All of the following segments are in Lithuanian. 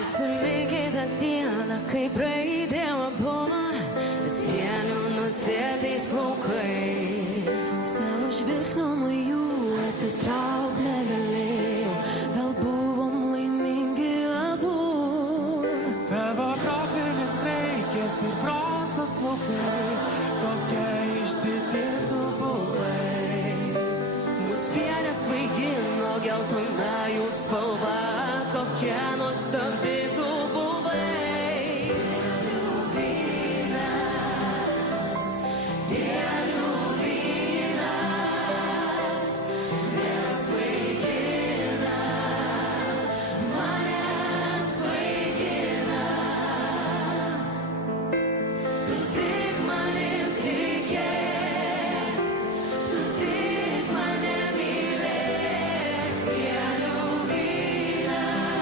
Prisimink kitą dieną, kai praeidėm abu spėlių nusėtais laukais. Savo žvilgsnių nuo jų atitrauk negalėjau, gal buvom laimingi abu. Tavo profilis traikės ir bronzos plaukai, tokia išdidi tu buvai. Mus vienė svaigino geltona jų spalva, tokia nuostabi tu buvai. Pienių vynas, pienių vynas, vėl svaigina, mane svaigina. Tu tik manim tikėk, tu tik mane mylėk. Pienių vynas,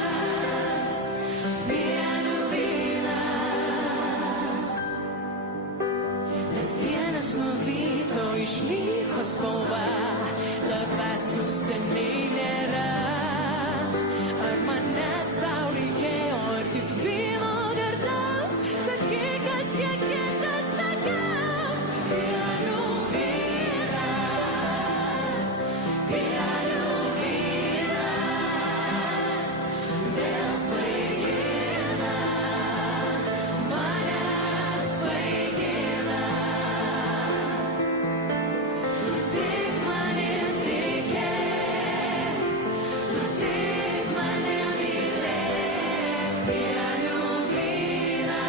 pienių vynas. Bet pienas nuvyto išnyko spalva, tavęs jau seniai nėra. Ar manęs tau reikėjo, ar tik vyno gardaus? Sakyk, kas jie kitas ragaus. Pienių vynas, pienių vynas, vėl svaigina, mane svaigina. Tu tik manim tikėk, tu tik mane mylėk. Pienių vynas,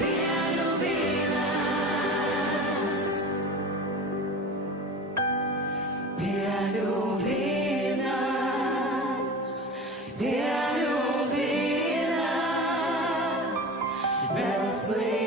pienių vynas, pienių vynas, pienių vynas, vėl svaigina.